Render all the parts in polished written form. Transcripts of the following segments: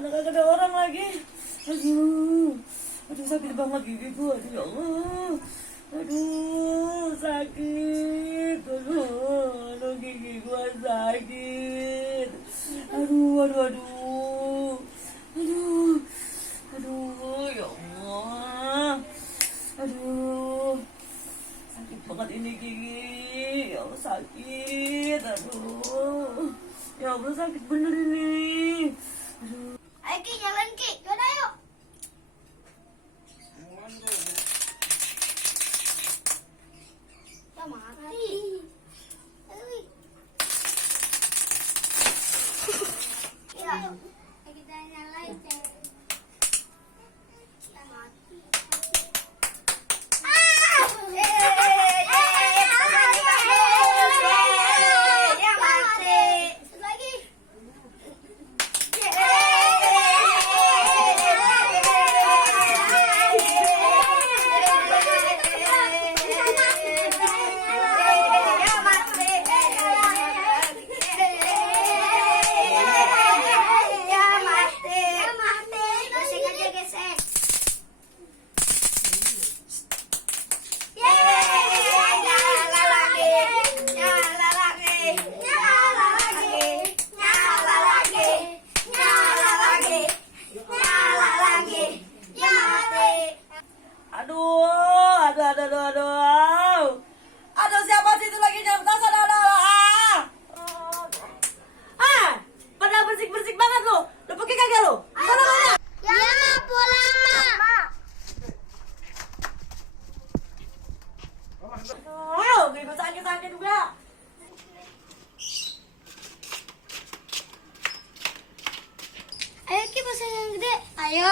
mana kagak ada orang lagi. Aduh, aduh sakit banget gigi gua. Aduh ya Allah, aduh sakit. Aduh gigi gua sakit. Aduh, ya Allah. Aduh, sakit banget ini gigi. Ya Allah sakit. Aduh, ya Allah sakit bener ini. Aduh. Ayo Ki, nyalain Ki, yaudah yuk. Ya mati. Ya, kita nyalain deh. Ya mati. Ya mati. Lagi. Aduh, siapa sih itu lagi nyampe tasan? Pada bersih-bersih banget lo. Lo pergi kagak lo? Sana mana? Ya, pulang, Mak. Oh, gue sakit-sakit juga. Ayo Ki, pasang yang gede. Ayo.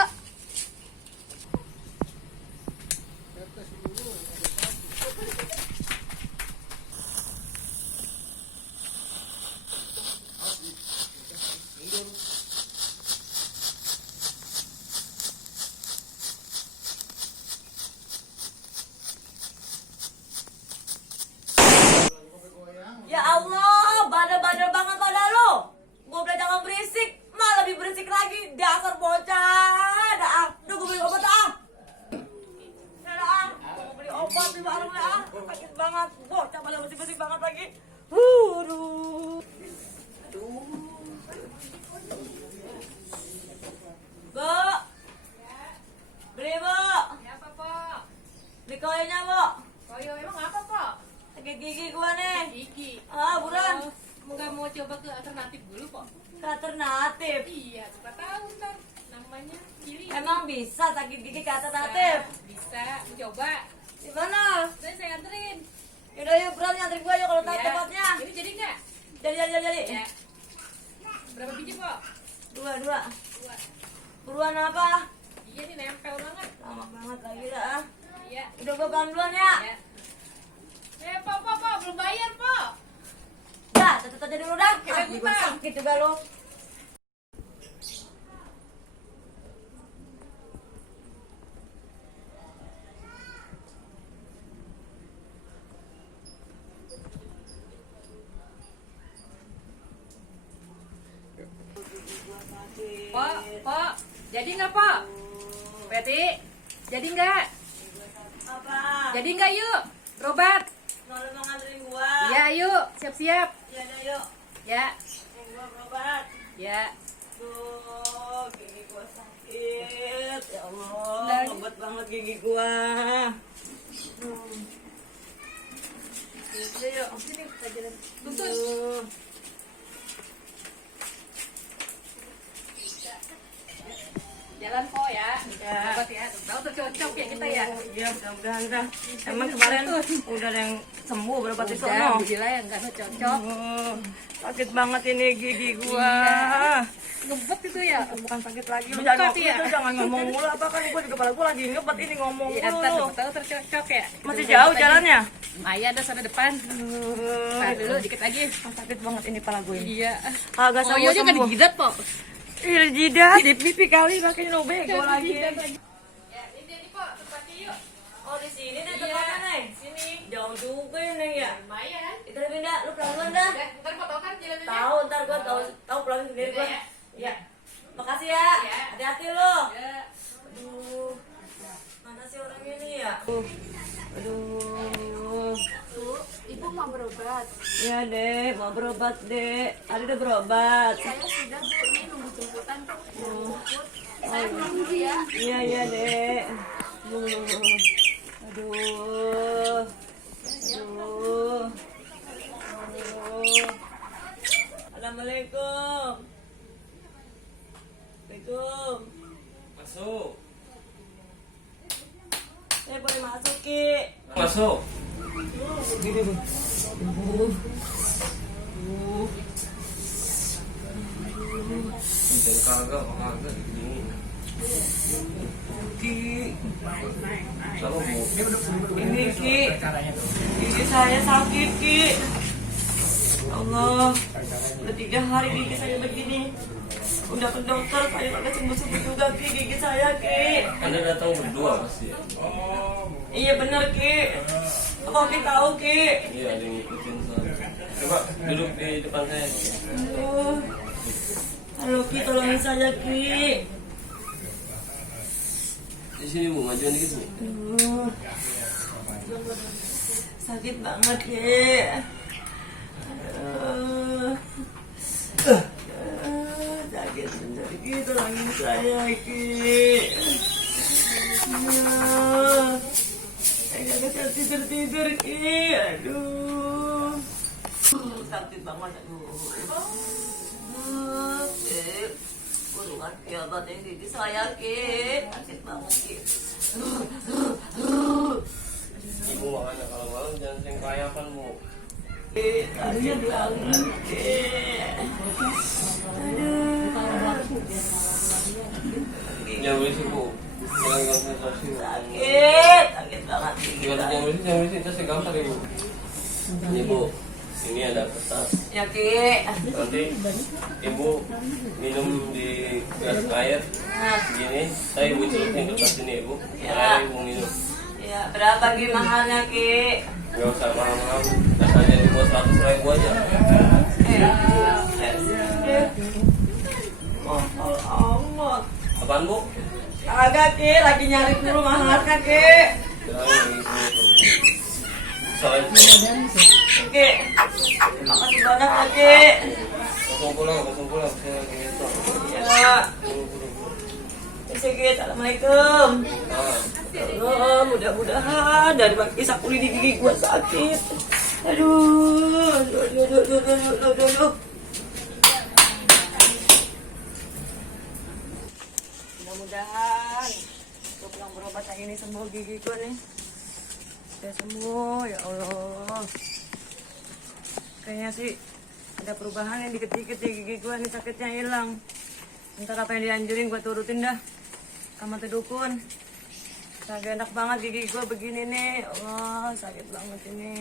Ya Allah, badar-badar banget pada lo. Gue udah jangan berisik, malah lebih berisik lagi. Dasar bocah. Udah gue beli obat Gue beli obat di warung sakit banget. Bocah malah berisik-berisik banget lagi. Aduh. Bu. Beli, Bu. Ya apa, Pak? Beli koyonya, Bu. Koyo emang apa, Pak? Sakit gigi gue nih. Gigi. Buruan. Nggak mau coba ke alternatif dulu, Pak? Alternatif. Iya, siapa tahu ntar namanya pilih. Emang bisa sakit gigi ke alternatif? Bisa, coba. Di mana? Udah saya anterin. Yaudah yuk, berat nganterin gue yuk kalau tahu Iya. tempatnya. Ini jadi nggak? Jadi. Ya. Berapa biji, Pak? Dua. Dua. Buruan apa? Iya nih nempel banget. Lama banget lagi dah. Iya. Udah gue pulang duluan ya. Pak, belum bayar, Pak. Dah, tetep aja dulu dah. Kira Gue ngutang. sakit juga lo. Pak, jadi nggak, Pak? Peti, jadi nggak? Apa? Jadi nggak yuk? Berobat. Mau mau nganterin gua? Ya, yuk. Siap-siap. Iya dah yuk. Ya, Gua berobat. ya. Duh, gigi gua sakit. Ya Allah, Lagi. obat banget gigi gua. Yuk, yuk. Sini kita jalan. Tuntun. Duh. Jalan kok ya. Ya. Obat ya. Tahu tercocok ya kita ya. Iya, mudah-mudahan dah. Emang kemarin udah ada yang sembuh berobat di sono. Alhamdulillah yang nggak cocok. Sakit banget ini gigi gua. Ngebet itu ya. Bukan sakit lagi. Lu Ngebet jangan, ya? lu jangan ngomong mulu apa kan gua juga kepala gua lagi ngebet ini ngomong Iya, mulu. ntar tahu tercocok ya. Masih Itu jauh tadi. jalannya? Lumayan ada sana depan. Tahan dulu dikit lagi. Sakit banget ini kepala gue ini. Iya. Kagak Oh, iya juga sembuh. dijidat, Pak. Ih, jidat. Di pipi kali makanya lo bego lagi. Ya, ini dia nih, Pak. Tempatnya yuk. Oh, di sini nih Iya. tempatnya nih. Sini. Jauh juga ya, Neng ya. Lumayan. Kita pindah, lu pelan-pelan dah. Udah, ntar Pak tahu kan jalanannya? Tahu, ntar gua tahu pulang sendiri gua. Udah ya? Iya. Makasih ya. Iya. Hati-hati lo. Ya. Aduh. Mana sih orang ini ya? Aduh. Bu, ibu mau berobat. Ya dek, mau berobat dek. Ada udah berobat. Saya sudah bu, ini nunggu jemputan. Oh. Saya pulang dulu ya. Iya iya dek. Aduh. Aduh. Aduh. Aduh. Assalamualaikum. Assalamualaikum. Masuk. Saya boleh masuk Ki. Masuk. Jangan kagak, kagak gini. Ki. Sama bu. Ini Ki. Gigi saya sakit Ki. Allah. Udah 3 hari gigi saya begini. Udah ke dokter, saya kagak sembuh-sembuh juga Ki gigi saya Ki. Anda datang berdua pasti ya? Iya bener Ki. Apa Ki tahu Ki? Iya, ada yang ngikutin soalnya. Coba duduk di depan saya. Aduh. Halo Ki, tolongin saya Ki. Di sini bu, majuan dikit bu. Aduh. Sakit banget Ki. Aduh. Sakit bener Ki, tolongin saya Ki. Aduh. Saya gak bisa tidur-tidur Ki. Aduh. Sakit banget aduh. Ki. Kurungan Ki obatin gigi saya Ki. Sakit banget Ki. Ibu makanya kalau malam jangan sering kelayapan bu. Sakit banget Ki. Aduh. Jangan berisik bu. Jangan konsentrasi bu. Sakit banget Ki. Jangan berisik, jangan berisik. Terus gampang ibu. Ini bu, ini ada kertas. Ya Ki. Nanti ibu minum di gelas air gini. Saya ibu celupin kertas ini ibu. Ya. Air ibu minum. Ya, berapa Ki mahalnya Ki? Gak usah mahal-mahal. Asalnya dibuat 100.000 aja. Mahal amat. Apaan bu? Agak Ki, lagi nyari dulu mahalnya Ki. Kirain lagi sini. Soalnya Ki, terima kasih banyak ya Ki. langsung pulang. Saya lagi nyetor. Ya, Ki, assalamualaikum. Ah, Ya Allah, mudah-mudahan dari bagi sakuli di gigi gua sakit. Aduh. Mudah-mudahan gua pulang berobat yang ini sembuh gigi gua nih. Udah sembuh, ya Allah. Kayaknya sih ada perubahan yang dikit-dikit di gigi gua nih, sakitnya hilang. Ntar apa yang dianjurin gua turutin dah sama tuh dukun. Kagak enak banget gigi gue begini nih. Allah, sakit banget ini.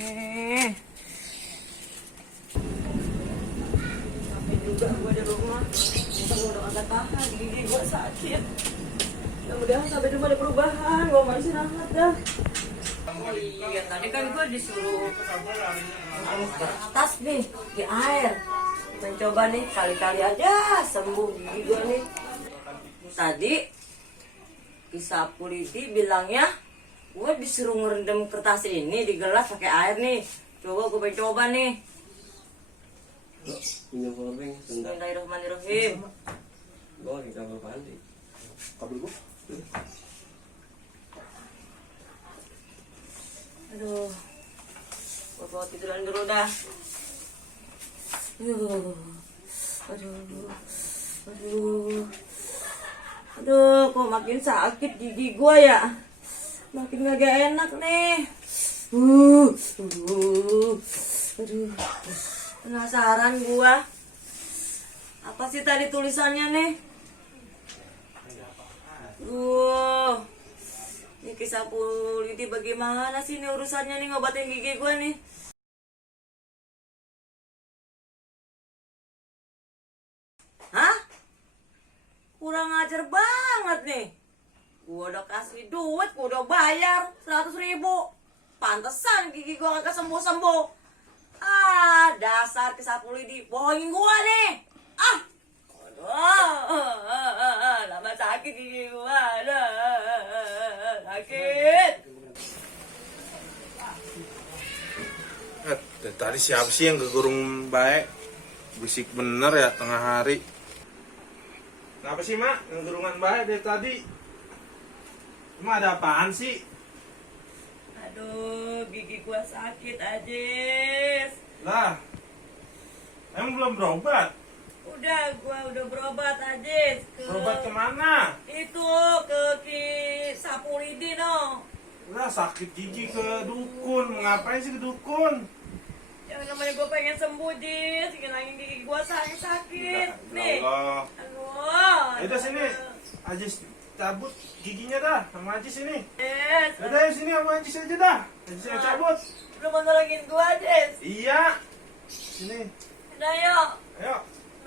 Sampai juga gue di rumah. Gue udah kagak tahan, gigi gue sakit. Mudah-mudahan sampai rumah ada perubahan. Gue masih istirahat dah. Oh iya, tadi kan gue disuruh harus beratas nih di air. Mencoba nih, kali-kali aja sembuh gigi gue nih. Tadi Kisah Puliti bilangnya gue disuruh ngerendam kertas ini di gelas pakai air nih. Coba gue pengen coba nih. pinjam powerbank sebentar. Bismillahirrahmanirrahim. Gue lagi kamar mandi. Kabel bu? Aduh, gue bawa tiduran dulu dah. Aduh, kok makin sakit gigi gua ya? Makin gak enak nih. Aduh, penasaran gua. Apa sih tadi tulisannya nih? Ini Kisah Puliti bagaimana sih nih urusannya nih ngobatin gigi gua nih? Hah? Kurang ajar banget nih. Gua udah kasih duit, gua udah bayar 100.000. Pantesan gigi gua kagak sembuh-sembuh. Ah, dasar Kisah Puliti bohongin gua nih. Ah. Aduh, lama sakit. sakit gigi gua, aduh, sakit. Tadi siapa sih yang gegurung baik? Bisik bener ya tengah hari. Kenapa sih mak? Gegurungan baik dari tadi. Emang ada apaan sih? Aduh, gigi gua sakit, Ajis. Lah, emang belum berobat? Gua udah berobat, Ajis. Berobat kemana? Itu, ke Ki Sapulidi, no. Lah sakit gigi ke dukun. Ngapain sih ke dukun? Yang namanya gua pengen sembuh, Jis. Lagi gigi gua sakit. Nih. Allah. Aduh. Udah sini. Ajis cabut giginya dah sama Ajis ini. Yes. Udah ya sini sama Ajis aja dah. Ajis yang cabut. Lu mau nolongin gua, Jis. Iya. Sini. Udah, yuk. Ayo.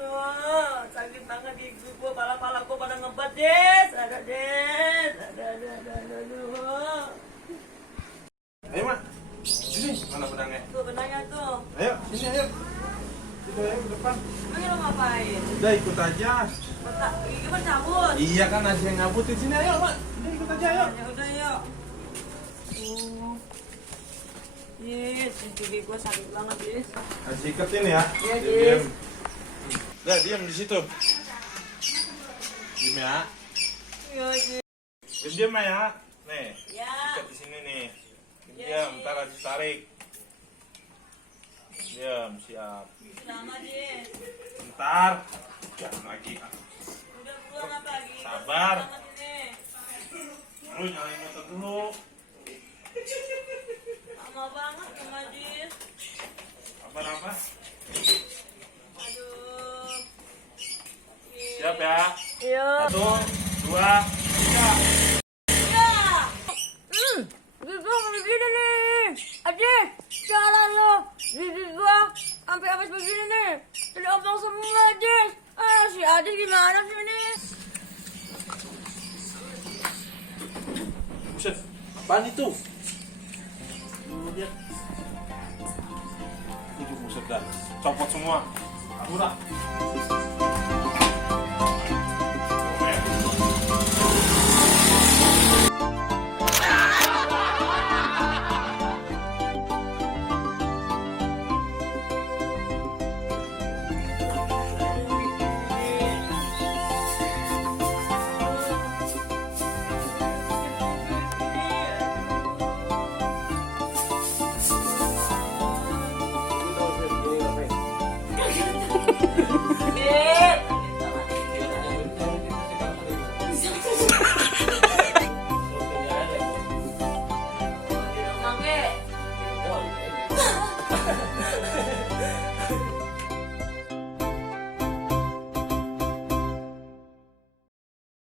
Duh, sakit banget gigi gua, pala-pala gua pada ngebet, Jis. Ada, Jis. Aduh. Ayo mak. Sini. Mana pedangnya? Tuh, benangnya tuh. Ayo, sini ayo. Kita ayo ke depan. Emang lu ngapain? Udah ikut aja. Gigi kan cabut. Iya kan Ajis yang ngabutin sini ayo mak. Udah ikut aja ayo. Ya udah, yuk. Jis, gigi gua sakit banget, Jis. Ajis iketin ya. Iya, Diam. Jis. Udah diam di situ. Diam ya. Iya, Jis. Diam ya. Nih. Ya. Ikat di sini nih. Diam, ntar Ajis tarik. Diam, siap. Lama, Jis. Ntar. Jangan lagi. Udah pulang apa lagi? Sabar. Banget ini. Lu nyalain motor dulu. Lama banget sama Jis. Apa-apa. Aduh. Siap ya. Iya. 1, 2, 3. Ya. Gigi gua begini nih. Ajis, jalan lo. Gigi gua sampai habis begini nih. Jadi ompong semua, Jis. Si Ajis gimana sih ini? Buset, apaan itu? Lihat. Itu buset dah. Copot semua. Aku dah.